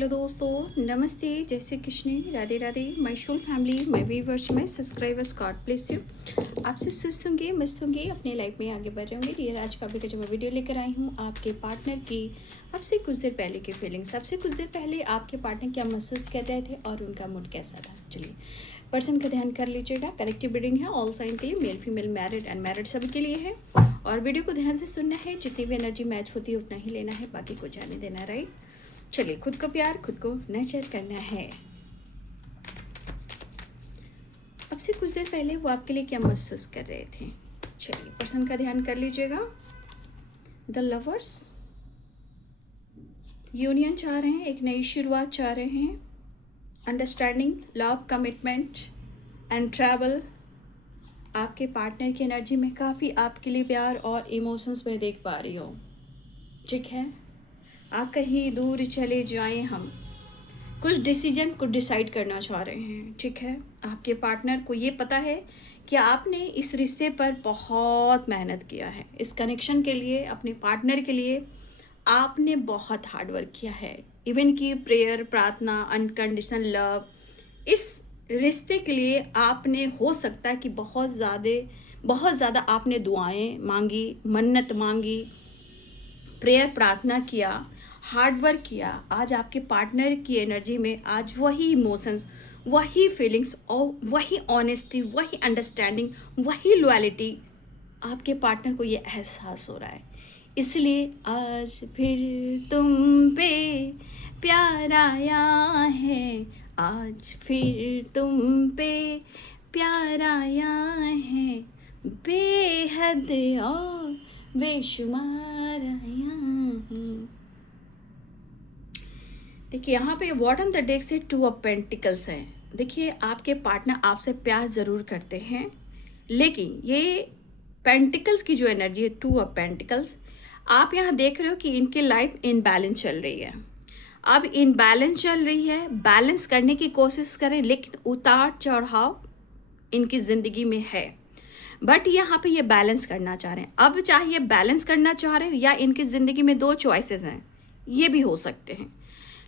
Hello दोस्तों, नमस्ते, जय Shri Krishna, Radhe Radhe. My soul family, my viewers, my subscribers, God bless you. आपसे सुस्त होंगे, मस्त होंगे, अपने लाइफ में आगे बढ़ रहे होंगे। डियर, आज का जो मैं वीडियो लेकर आई हूँ आपके पार्टनर की आपसे कुछ देर पहले की फीलिंग्स। आपसे कुछ देर पहले आपके पार्टनर क्या महसूस कर रहे थे और उनका मूड कैसा था। चलिए पर्सन का ध्यान कर लीजिएगा। कलेक्टिव रीडिंग है, ऑल साइन के लिए, मेल फीमेल, मैरिड अनमैरिड सभी के लिए है। और वीडियो को ध्यान से सुनना है, जितनी भी एनर्जी मैच होती है उतना ही लेना है, बाकी को जाने देना। राइट, चलिए खुद को प्यार, खुद को नर्चर करना है। अब से कुछ देर पहले वो आपके लिए क्या महसूस कर रहे थे। चलिए पर्सन का ध्यान कर लीजिएगा। द लवर्स, यूनियन चाह रहे हैं, एक नई शुरुआत चाह रहे हैं, understanding, love, commitment and travel. आपके पार्टनर की एनर्जी में काफ़ी आपके लिए प्यार और इमोशंस में देख पा रही हूँ। ठीक है, आप कहीं दूर चले जाएं, हम कुछ डिसीजन को डिसाइड करना चाह रहे हैं। ठीक है, आपके पार्टनर को ये पता है कि आपने इस रिश्ते पर बहुत मेहनत किया है, इस कनेक्शन के लिए, अपने पार्टनर के लिए आपने बहुत हार्ड वर्क किया है। इवन की प्रेयर, प्रार्थना, अनकंडीशनल लव, इस रिश्ते के लिए आपने, हो सकता है कि बहुत ज़्यादा आपने दुआएं मांगी, मन्नत मांगी, प्रेयर, प्रार्थना किया, हार्ड वर्क किया। आज आपके पार्टनर की एनर्जी में आज वही इमोशंस, वही फीलिंग्स और वही ऑनेस्टी, वही अंडरस्टैंडिंग, वही लॉयल्टी आपके पार्टनर को ये एहसास हो रहा है। इसलिए आज फिर तुम पे प्यार आया है, आज फिर तुम पे प्यार आया है, बेहद और बेशुमार आया है। देखिए यहाँ पे बॉटम द डेक से 2 ऑफ पेंटिकल्स है। देखिए आपके पार्टनर आपसे प्यार ज़रूर करते हैं, लेकिन ये पेंटिकल्स की जो एनर्जी है, 2 ऑफ पेंटिकल्स, आप यहाँ देख रहे हो कि इनकी लाइफ इनबैलेंस चल रही है। अब इनबैलेंस चल रही है, बैलेंस करने की कोशिश करें, लेकिन उतार चढ़ाव इनकी ज़िंदगी में है। बट यहाँ पे ये बैलेंस करना चाह रहे हैं। अब चाहे ये बैलेंस करना चाह रहे हो या इनकी ज़िंदगी में 2 चॉइसेस हैं, ये भी हो सकते हैं,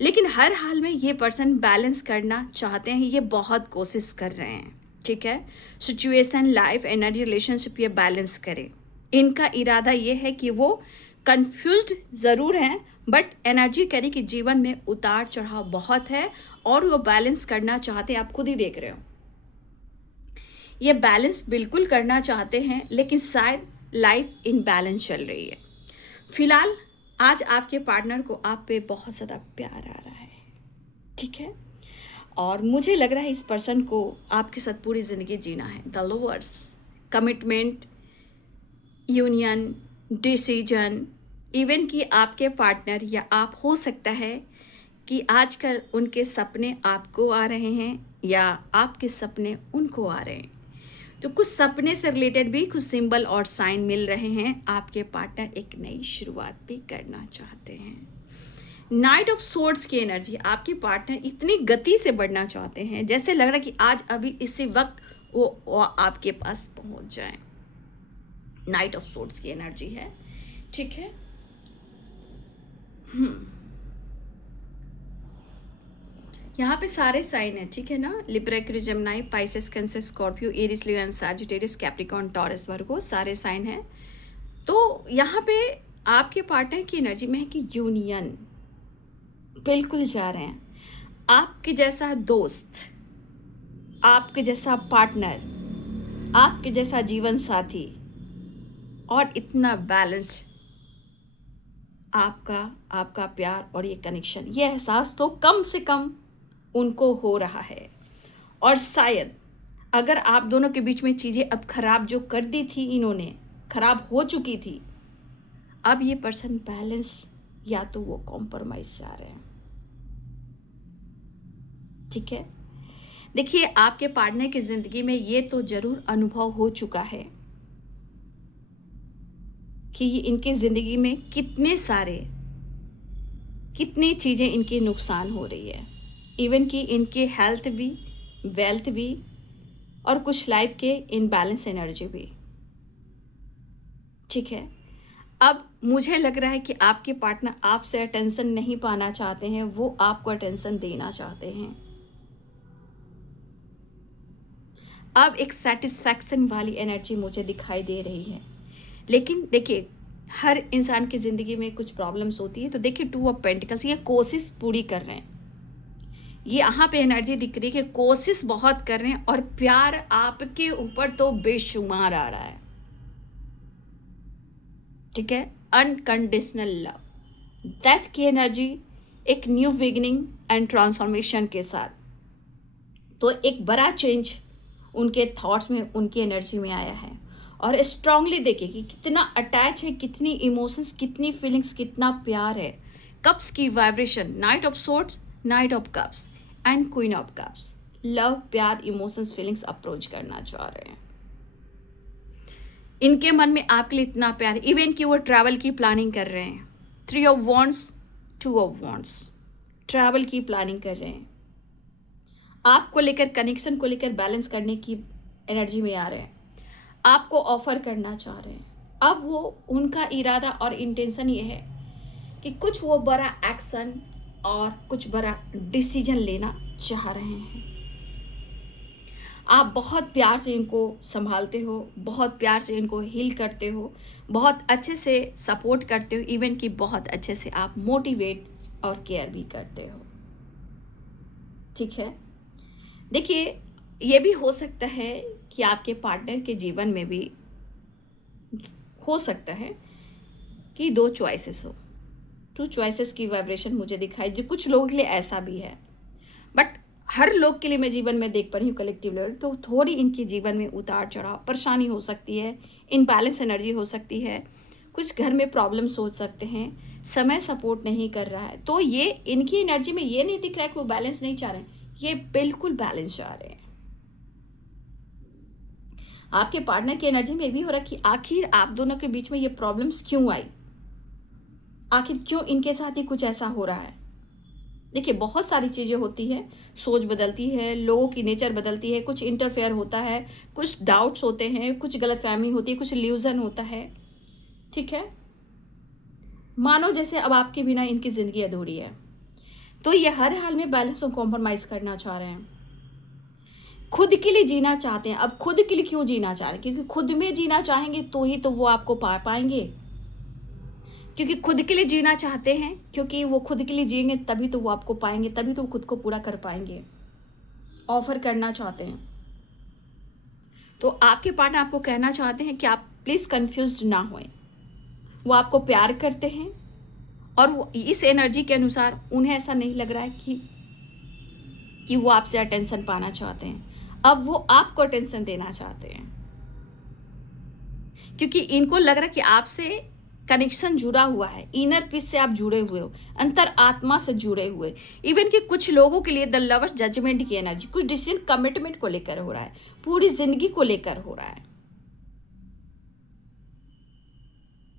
लेकिन हर हाल में ये पर्सन बैलेंस करना चाहते हैं, ये बहुत कोशिश कर रहे हैं। ठीक है, सिचुएशन, लाइफ, एनर्जी, रिलेशनशिप ये बैलेंस करें। इनका इरादा ये है कि वो कंफ्यूज्ड ज़रूर हैं, बट एनर्जी करें कि जीवन में उतार चढ़ाव बहुत है और वो बैलेंस करना चाहते हैं। आप खुद ही देख रहे हो, ये बैलेंस बिल्कुल करना चाहते हैं, लेकिन शायद लाइफ इनबैलेंस चल रही है। फिलहाल आज आपके पार्टनर को आप पे बहुत ज़्यादा प्यार आ रहा है। ठीक है, और मुझे लग रहा है इस पर्सन को आपके साथ पूरी ज़िंदगी जीना है। The lovers, commitment, union, decision, even कि आपके पार्टनर या आप, हो सकता है कि आजकल उनके सपने आपको आ रहे हैं या आपके सपने उनको आ रहे हैं। तो कुछ सपने से रिलेटेड भी कुछ सिंबल और साइन मिल रहे हैं। आपके पार्टनर एक नई शुरुआत भी करना चाहते हैं। नाइट ऑफ सोर्ड्स की एनर्जी, आपके पार्टनर इतनी गति से बढ़ना चाहते हैं, जैसे लग रहा है कि आज अभी इसी वक्त वो आपके पास पहुंच जाए। नाइट ऑफ सोर्ड्स की एनर्जी है। ठीक है, यहाँ पे सारे साइन है। ठीक है ना, Libra, Aquarius, Gemini, Pisces, Cancer, Scorpio, Aries, Leo, Sagittarius, Capricorn, Taurus, Virgo, सारे साइन हैं। तो यहाँ पे आपके पार्टनर की एनर्जी में है कि यूनियन बिल्कुल जा रहे हैं। आपके जैसा दोस्त, आपके जैसा पार्टनर, आपके जैसा जीवन साथी और इतना बैलेंस्ड आपका प्यार और ये कनेक्शन, ये एहसास तो कम से कम उनको हो रहा है। और शायद अगर आप दोनों के बीच में चीज़ें अब खराब जो कर दी थी, इन्होंने खराब हो चुकी थी, अब ये पर्सन बैलेंस या तो वो कॉम्प्रोमाइज जा रहे हैं। ठीक है, देखिए आपके पार्टनर की जिंदगी में ये तो जरूर अनुभव हो चुका है कि इनकी जिंदगी में कितनी चीज़ें इनकी नुकसान हो रही है। इवन कि इनकी हेल्थ भी, वेल्थ भी, और कुछ लाइफ के इनबैलेंस एनर्जी भी। ठीक है, अब मुझे लग रहा है कि आपके पार्टनर आपसे अटेंशन नहीं पाना चाहते हैं, वो आपको अटेंशन देना चाहते हैं। अब एक सेटिस्फैक्शन वाली एनर्जी मुझे दिखाई दे रही है। लेकिन देखिए, हर इंसान की ज़िंदगी में कुछ प्रॉब्लम्स होती है, तो देखिए 2 ऑफ पेंटिकल्स, ये कोशिश पूरी कर रहे हैं। ये यहाँ पे एनर्जी दिख रही है कि कोशिश बहुत कर रहे हैं और प्यार आपके ऊपर तो बेशुमार आ रहा है। ठीक है, अनकंडीशनल लव, डेथ की एनर्जी, एक न्यू बिगिनिंग एंड ट्रांसफॉर्मेशन के साथ। तो एक बड़ा चेंज उनके थॉट्स में, उनकी एनर्जी में आया है। और स्ट्रांगली देखिए कि कितना अटैच है, कितनी इमोशंस, कितनी फीलिंग्स, कितना प्यार है। कप्स की vibration, night of swords, night of cups and queen of cups. Love, प्यार, इमोशंस, फीलिंग्स अप्रोच करना चाह रहे हैं। इनके मन में आपके लिए इतना प्यार है, इवन कि वो ट्रैवल की प्लानिंग कर रहे हैं। 3 of wands, 2 of wands, travel की प्लानिंग कर रहे हैं। आपको लेकर, कनेक्शन को लेकर बैलेंस करने की एनर्जी में आ रहे हैं। आपको ऑफर करना चाह रहे हैं। अब वो, उनका इरादा और इंटेंशन ये है कि कुछ वो बड़ा एक्शन और कुछ बड़ा डिसीजन लेना चाह रहे हैं। आप बहुत प्यार से इनको संभालते हो, बहुत प्यार से इनको हील करते हो, बहुत अच्छे से सपोर्ट करते हो, इवन कि बहुत अच्छे से आप मोटिवेट और केयर भी करते हो। ठीक है, देखिए, ये भी हो सकता है कि आपके पार्टनर के जीवन में भी हो सकता है कि 2 चॉइसेस हो। 2 चॉइसेस की वाइब्रेशन मुझे दिखाई दे। कुछ लोगों के लिए ऐसा भी है, बट हर लोग के लिए मैं जीवन में देख पा रही हूँ कलेक्टिव लेवल, तो थोड़ी इनके जीवन में उतार चढ़ाव, परेशानी हो सकती है, इनबैलेंस एनर्जी हो सकती है, कुछ घर में प्रॉब्लम्स हो सकते हैं, समय सपोर्ट नहीं कर रहा है। तो ये इनकी एनर्जी में ये नहीं दिख रहा है कि वो बैलेंस नहीं चाह रहे हैं, ये बिल्कुल बैलेंस चाह रहे हैं। आपके पार्टनर की एनर्जी में भी हो रहा है कि आखिर आप दोनों के बीच में ये प्रॉब्लम्स क्यों आई, आखिर क्यों इनके साथ ही कुछ ऐसा हो रहा है। देखिए, बहुत सारी चीज़ें होती हैं, सोच बदलती है, लोगों की नेचर बदलती है, कुछ इंटरफेयर होता है, कुछ डाउट्स होते हैं, कुछ गलतफहमी होती है, कुछ इल्यूजन होता है। ठीक है, मानो जैसे अब आपके बिना इनकी ज़िंदगी अधूरी है। तो ये हर हाल में बैलेंस और कॉम्प्रोमाइज़ करना चाह रहे हैं, खुद के लिए जीना चाहते हैं। अब खुद के लिए क्यों जीना चाह रहे हैं? क्योंकि खुद में जीना चाहेंगे तो ही तो वो आपको पा पाएंगे। क्योंकि खुद के लिए जीना चाहते हैं, क्योंकि वो खुद के लिए जिएंगे तभी तो वो आपको पाएंगे, तभी तो वो खुद को पूरा कर पाएंगे। ऑफर करना चाहते हैं। तो आपके पार्टनर आपको कहना चाहते हैं कि आप प्लीज़ कंफ्यूज ना होएं। वो आपको प्यार करते हैं और वो इस एनर्जी के अनुसार उन्हें ऐसा नहीं लग रहा है कि वो आपसे अटेंशन पाना चाहते हैं। अब वो आपको अटेंशन देना चाहते हैं, क्योंकि इनको लग रहा है कि आपसे कनेक्शन जुड़ा हुआ है, इनर पीस से आप जुड़े हुए हो, अंतर आत्मा से जुड़े हुए। इवन कि कुछ लोगों के लिए द लवर्स जजमेंट की एनर्जी, कुछ डिसीजन कमिटमेंट को लेकर हो रहा है, पूरी जिंदगी को लेकर हो रहा है।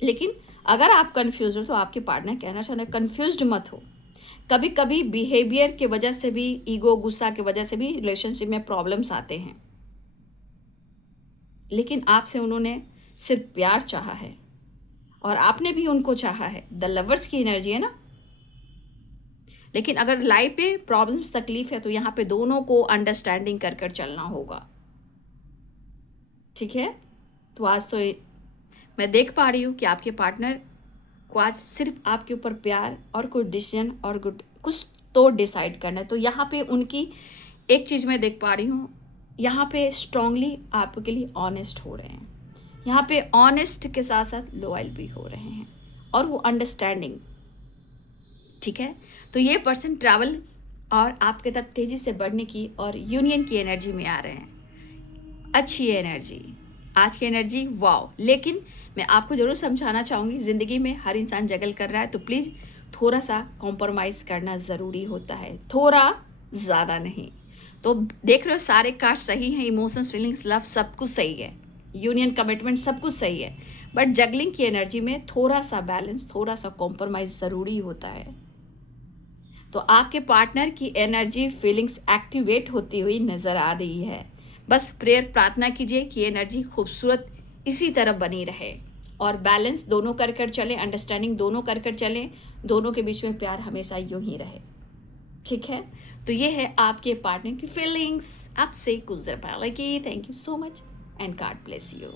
लेकिन अगर आप कंफ्यूज हो तो आपके पार्टनर कहना चाहते हैं कंफ्यूज्ड मत हो। कभी कभी बिहेवियर के वजह से भी, ईगो, गुस्सा की वजह से भी रिलेशनशिप में प्रॉब्लम्स आते हैं, लेकिन आपसे उन्होंने सिर्फ प्यार चाहा है और आपने भी उनको चाहा है। द लवर्स की एनर्जी है ना। लेकिन अगर लाइफ पे प्रॉब्लम्स, तकलीफ है, तो यहाँ पे दोनों को अंडरस्टैंडिंग कर कर चलना होगा। ठीक है, तो आज तो मैं देख पा रही हूँ कि आपके पार्टनर को आज सिर्फ आपके ऊपर प्यार और कोई डिसीजन और कुछ तो डिसाइड करना है। तो यहाँ पे उनकी एक चीज़ मैं देख पा रही हूँ, यहाँ पे स्ट्रांगली आपके लिए ऑनेस्ट हो रहे हैं, यहाँ पे ऑनेस्ट के साथ साथ लॉयल भी हो रहे हैं और वो अंडरस्टैंडिंग। ठीक है, तो ये पर्सन ट्रैवल और आपके तरफ तेज़ी से बढ़ने की और यूनियन की एनर्जी में आ रहे हैं। अच्छी एनर्जी, आज की एनर्जी वाओ। लेकिन मैं आपको ज़रूर समझाना चाहूँगी, ज़िंदगी में हर इंसान जगल कर रहा है, तो प्लीज़ थोड़ा सा कॉम्प्रोमाइज़ करना ज़रूरी होता है, थोड़ा ज़्यादा नहीं। तो देख रहे हो, सारे कार्ड सही हैं, इमोशंस, फीलिंग्स, लव सब कुछ सही है, यूनियन, कमिटमेंट सब कुछ सही है, बट जगलिंग की एनर्जी में थोड़ा सा बैलेंस, थोड़ा सा कॉम्प्रोमाइज़ ज़रूरी होता है। तो आपके पार्टनर की एनर्जी, फीलिंग्स एक्टिवेट होती हुई नज़र आ रही है। बस प्रेयर, प्रार्थना कीजिए कि एनर्जी खूबसूरत इसी तरह बनी रहे। और बैलेंस दोनों कर चलें, अंडरस्टैंडिंग दोनों कर चलें, दोनों के बीच में प्यार हमेशा यूं ही रहे। ठीक है, तो ये है आपके पार्टनर की फीलिंग्स आपसे गुजर पाएगी। Thank you so much and God bless you.